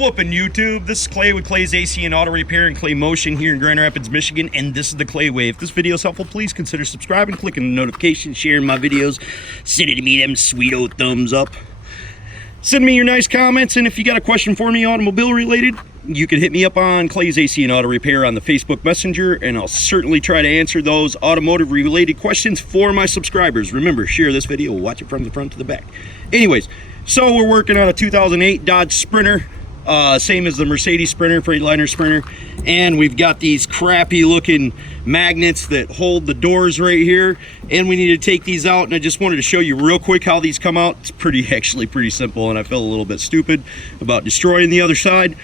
whooping YouTube? This is Clay with Clay's AC and Auto Repair and Clay Motion here in Grand Rapids, Michigan, and this is the Clay Way. If this video is helpful, please consider subscribing, clicking the notification, sharing my videos, sending me them sweet old thumbs up. Send me your nice comments, and if you got a question for me automobile related, you can hit me up on Clay's AC and Auto Repair on the Facebook Messenger, and I'll certainly try to answer those automotive related questions for my subscribers. Remember, share this video, watch it from the front to the back. Anyways, so we're working on a 2008 Dodge Sprinter, same as the Mercedes Sprinter, freightliner Sprinter, and we've got these crappy looking magnets that hold the doors right here, and we need to take these out. And I just wanted to show you real quick how these come out. It's actually pretty simple, and I feel a little bit stupid about destroying the other side,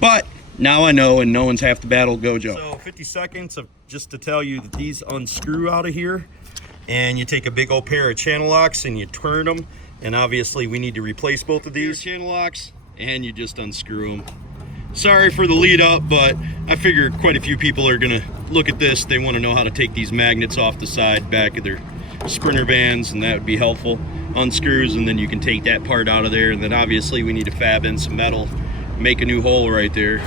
but now I know, and no one's half the battle. Go Joe. So 50 seconds of just to tell you that these unscrew out of here, and you take a big old pair of channel locks and you turn them, and obviously we need to replace both of these channel locks, and you just unscrew them. Sorry for the lead up, but I figured quite a few people are gonna look at this. They want to know how to take these magnets off the side back of their Sprinter vans, and that would be helpful. Unscrews, and then you can take that part out of there, and then obviously we need to fab in some metal, make a new hole right there.